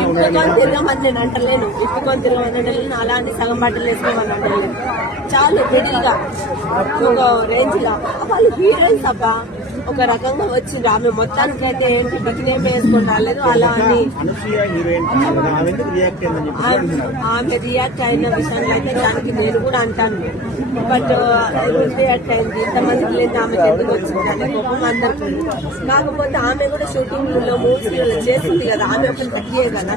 ఇప్పుకొని తిరగమని నేను అంటలేను, ఇప్పుకొని తిరగమని అంటలేను, అలా అని సగం బట్టలు వేసుకోమని అంటలేను. చాలా మిడిల్ గా ఒక రేంజ్ గా వాళ్ళు హీరోయిన్స్ అబ్బా ఒక రకంగా వచ్చింది. ఆమె మొత్తానికి అయితే ఏంటి బికినేం వేసుకొని రాలేదు. అలా అని ఆమె రియాక్ట్ అయిన విషయంలో అయితే దానికి నేను కూడా అంటాను. బట్ రియాక్ట్ అయింది, ఇంతమందికి లేదు ఆమెకి ఎందుకు వచ్చింది అనే కోపం అందరికీ. కాకపోతే ఆమె కూడా షూటింగ్ లో మూవీస్ చేస్తుంది కదా, ఆమె ఒక తగ్గే కదా.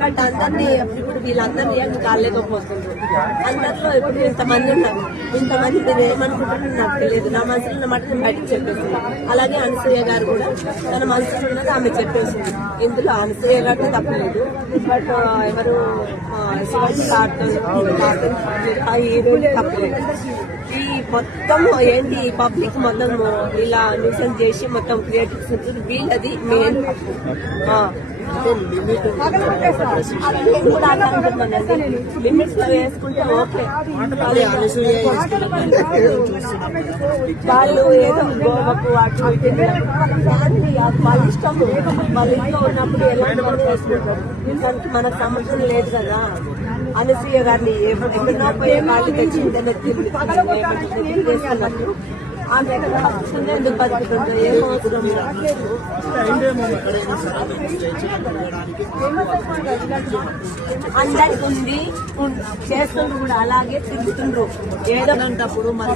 బట్ అందరినీ ఇప్పుడు వీళ్ళందరూ రియాక్ట్ కాలేకపోతున్నారు. అందరిలో ఇప్పుడు ఇంతమంది ఉన్నారు, ఇంతమంది మీరు ఏమనుకుంటున్నారు నాకు తెలియదు. నా మనసులో ఉన్న మాట నేను బయటకు చెప్పేసింది. అలాగే అనసూయ గారు కూడా తన మనసులో ఉన్నది ఆమె చెప్పేసింది. ఇందులో అనసూయ గారికి తప్పలేదు. బట్ ఎవరు శివాజీ ఆ హీరోయిన్ తప్పలేదు. ఈ మొత్తం ఏంటి పబ్లిక్ మొత్తం ఇలా న్యూసెన్స్ చేసి మొత్తం క్రియేటివ్స్ వీళ్ళది మెయిన్. లిమిట్స్ లో వేసుకుంటే ఓకే. వాళ్ళు ఏదో గోవకు అటు వాళ్ళ ఇష్టం. వాళ్ళ ఇంట్లో ఉన్నప్పుడు ఎలా వేసుకుంటారు, దానికి మనకు సంబంధం లేదు కదా. అనసూయ గారిని ఎక్కడికో పోయే వాళ్ళు తెచ్చి చేస్తున్నట్టు ఆమె ఎందుకు బతుకుతుందో ఏం అవసరం లేదు. అందరికి ఉంది, చేస్తుండ్రు కూడా అలాగే తిరుగుతుండ్రు. ఏదో అంటప్పుడు మరి